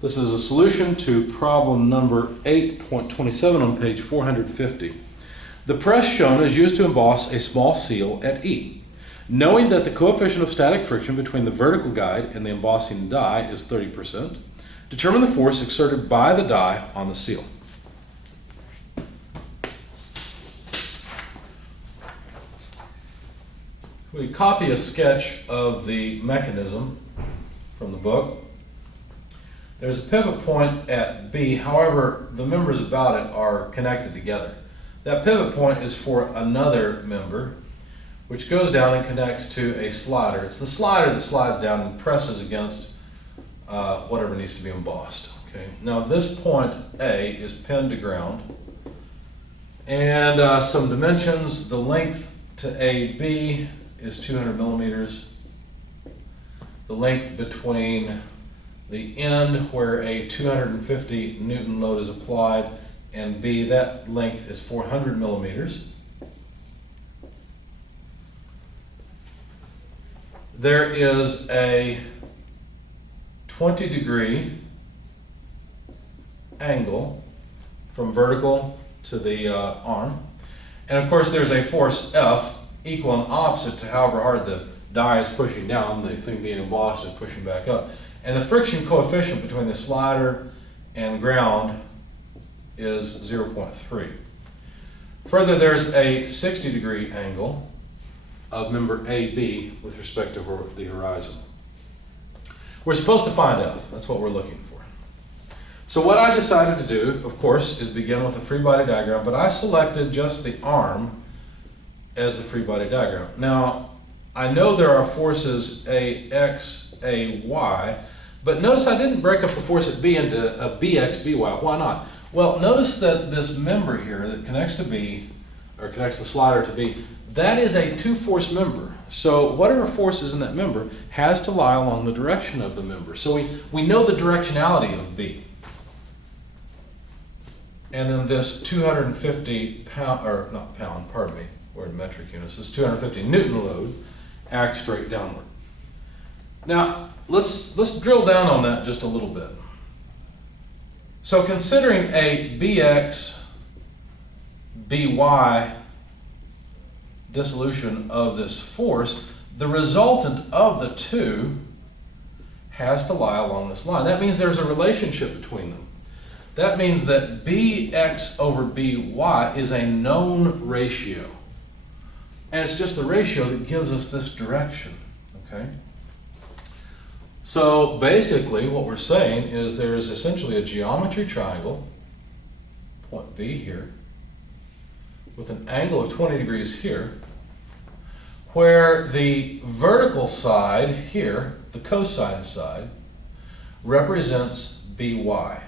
This is a solution to problem number 8.27 on page 450. The press shown is used to emboss a small seal at E. Knowing that the coefficient of static friction between the vertical guide and the embossing die is 30%, determine the force exerted by the die on the seal. We copy a sketch of the mechanism from the book. There's a pivot point at B, however, the members about it are connected together. That pivot point is for another member, which goes down and connects to a slider. It's the slider that slides down and presses against whatever needs to be embossed. Okay. Now this point A is pinned to ground, and some dimensions. The length to AB is 200 millimeters. The length between the end where a 250 Newton load is applied and B, that length is 400 millimeters. There is a 20-degree angle from vertical to the arm. And of course there's a force F equal and opposite to however hard the die is pushing down, the thing being embossed is pushing back up. And the friction coefficient between the slider and ground is 0.3. Further, there's a 60-degree angle of member AB with respect to the horizon. We're supposed to find F. That's what we're looking for. So what I decided to do, of course, is begin with a free body diagram, but I selected just the arm as the free body diagram. Now, I know there are forces AX, AY, but notice I didn't break up the force at B into a BX, BY. Why not? Well, notice that this member here that connects to B, or connects the slider to B, that is a two-force member. So whatever force is in that member has to lie along the direction of the member. So we know the directionality of B. And then this 250 pound, or not pound, pardon me, we're in metric units, this 250 Newton load acts straight downward. Now, let's drill down on that just a little bit. So considering a BX, BY dissolution of this force, the resultant of the two has to lie along this line. That means there's a relationship between them. That means that BX over BY is a known ratio. And it's just the ratio that gives us this direction, okay? So basically what we're saying is there's essentially a geometry triangle, point B here, with an angle of 20 degrees here, where the vertical side here, the cosine side, represents BY.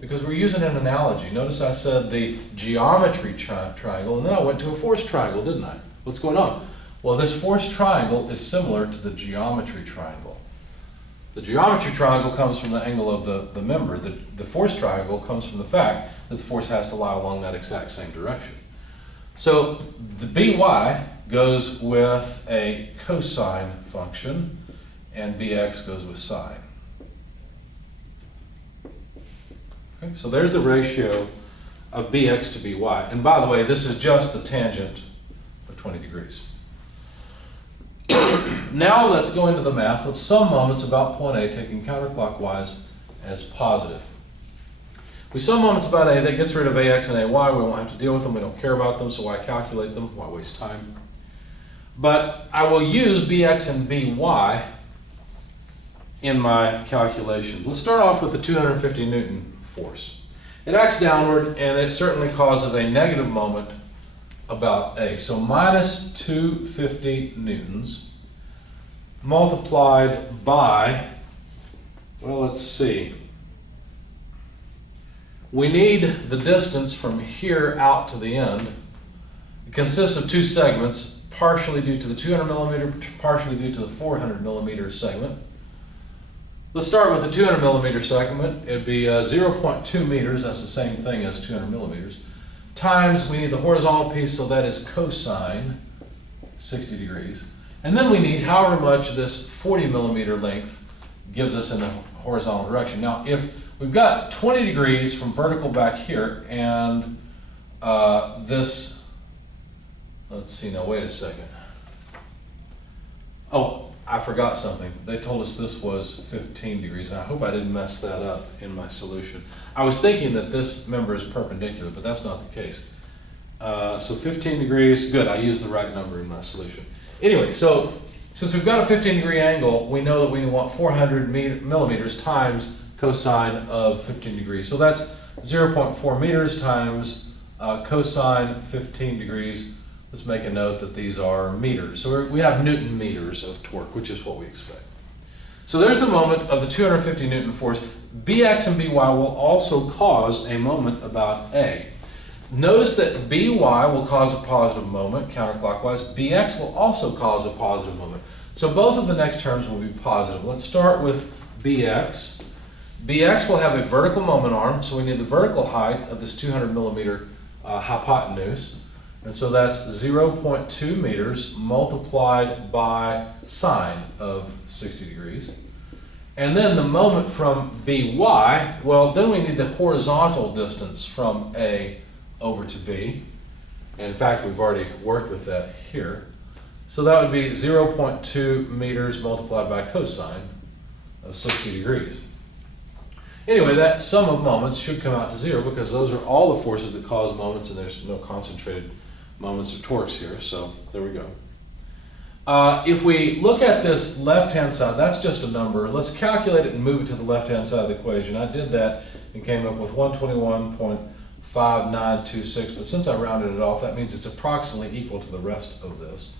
Because we're using an analogy. Notice I said the geometry triangle, and then I went to a force triangle, didn't I? What's going on? Well, this force triangle is similar to the geometry triangle. The geometry triangle comes from the angle of the member. The force triangle comes from the fact that the force has to lie along that exact same direction. So the BY goes with a cosine function, and BX goes with sine. Okay, so there's the ratio of BX to BY. And by the way, this is just the tangent of 20 degrees. Now let's go into the math. Let's sum moments about point A, taking counterclockwise as positive. We sum moments about A, that gets rid of AX and AY. We won't have to deal with them. We don't care about them, so why calculate them? Why waste time? But I will use BX and BY in my calculations. Let's start off with the 250 Newton force. It acts downward, and it certainly causes a negative moment about A. So minus 250 newtons multiplied by, well, let's see. We need the distance from here out to the end. It consists of two segments, partially due to the 200 millimeter, partially due to the 400 millimeter segment. Let's start with the 200 millimeter segment. It'd be 0.2 meters, that's the same thing as 200 millimeters, times we need the horizontal piece, so that is cosine 60 degrees. And then we need however much this 40 millimeter length gives us in the horizontal direction. Now, if we've got 20 degrees from vertical back here, and this, let's see, now wait a second. Oh, I forgot something. They told us this was 15 degrees, and I hope I didn't mess that up in my solution. I was thinking that this member is perpendicular, but that's not the case. So 15 degrees, good, I used the right number in my solution. Anyway, so since we've got a 15-degree angle, we know that we want 400 millimeters times cosine of 15 degrees. So that's 0.4 meters times cosine 15 degrees. Let's make a note that these are meters. So we have Newton meters of torque, which is what we expect. So there's the moment of the 250 Newton force. Bx and By will also cause a moment about A. Notice that By will cause a positive moment counterclockwise. Bx will also cause a positive moment. So both of the next terms will be positive. Let's start with Bx. Bx will have a vertical moment arm, so we need the vertical height of this 200 millimeter hypotenuse. And so that's 0.2 meters multiplied by sine of 60 degrees. And then the moment from By, well, then we need the horizontal distance from A over to B. And in fact, we've already worked with that here. So that would be 0.2 meters multiplied by cosine of 60 degrees. Anyway, that sum of moments should come out to zero because those are all the forces that cause moments, and there's no concentrated moments of torques here, so there we go. If we look at this left-hand side, that's just a number. Let's calculate it and move it to the left-hand side of the equation. I did that and came up with 121.5926, but since I rounded it off, that means it's approximately equal to the rest of this.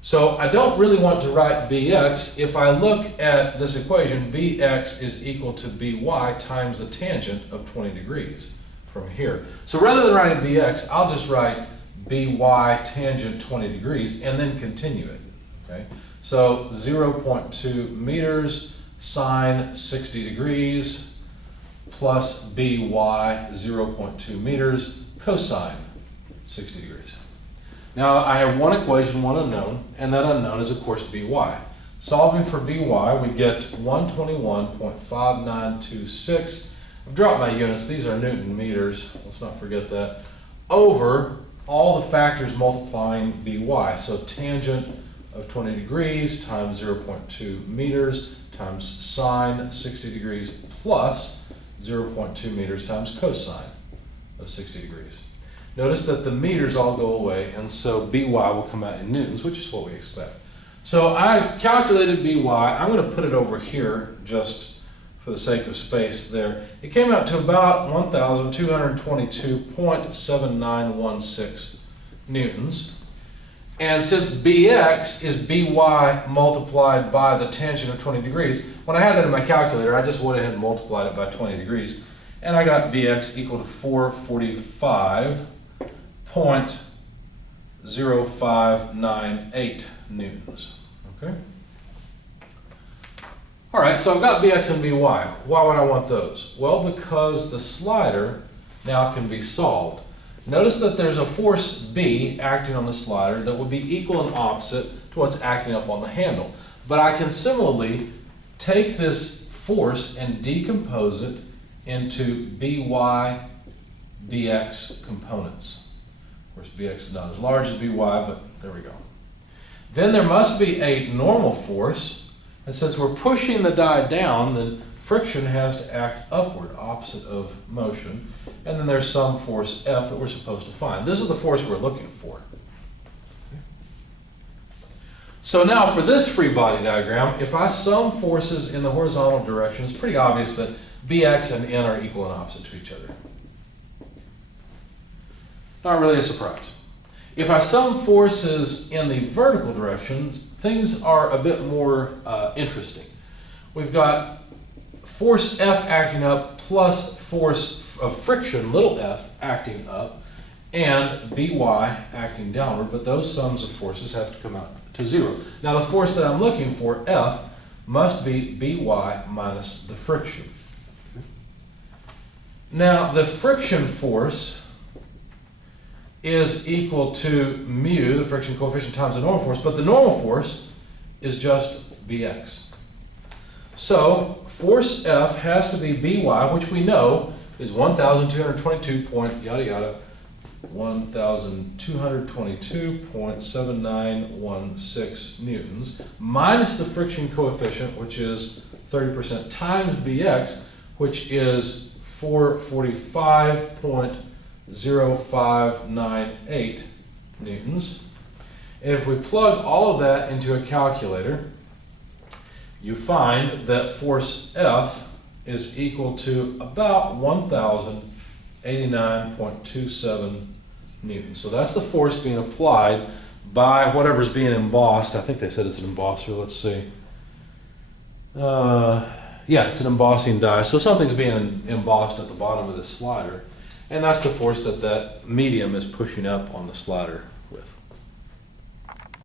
So I don't really want to write Bx. If I look at this equation, Bx is equal to By times the tangent of 20 degrees from here. So rather than writing Bx, I'll just write By tangent 20 degrees and then continue it. Okay? So 0.2 meters sine 60 degrees plus By 0.2 meters cosine 60 degrees. Now I have one equation, one unknown, and that unknown is of course By. Solving for By, we get 121.5926. I've dropped my units, these are Newton meters, let's not forget that, over all the factors multiplying By. So tangent of 20 degrees times 0.2 meters times sine 60 degrees plus 0.2 meters times cosine of 60 degrees. Notice that the meters all go away, and so By will come out in newtons, which is what we expect. So I calculated By. I'm going to put it over here just for the sake of space there. It came out to about 1,222.7916 newtons. And since Bx is By multiplied by the tangent of 20 degrees, when I had that in my calculator, I just went ahead and multiplied it by 20 degrees. And I got Bx equal to 445.0598 newtons. Okay? All right, so I've got Bx and By. Why would I want those? Well, because the slider now can be solved. Notice that there's a force B acting on the slider that would be equal and opposite to what's acting up on the handle. But I can similarly take this force and decompose it into By, Bx components. Of course, Bx is not as large as By, but there we go. Then there must be a normal force. And since we're pushing the die down, then friction has to act upward, opposite of motion. And then there's some force F that we're supposed to find. This is the force we're looking for. So now for this free body diagram, if I sum forces in the horizontal direction, it's pretty obvious that Bx and N are equal and opposite to each other. Not really a surprise. If I sum forces in the vertical direction, things are a bit more interesting. We've got force F acting up plus force of friction, little f, acting up, and By acting downward, but those sums of forces have to come out to zero. Now the force that I'm looking for, F, must be By minus the friction. Now the friction force is equal to mu, the friction coefficient, times the normal force, but the normal force is just Bx. So force F has to be By, which we know is 1,222 point yada yada, 1,222.7916 newtons, minus the friction coefficient, which is 30%, times Bx, which is 445.0598 newtons. And if we plug all of that into a calculator, you find that force F is equal to about 1,089.27 newtons. So that's the force being applied by whatever's being embossed. I think they said it's an embosser. Let's see. Yeah, it's an embossing die. So something's being embossed at the bottom of this slider. And that's the force that that medium is pushing up on the slider.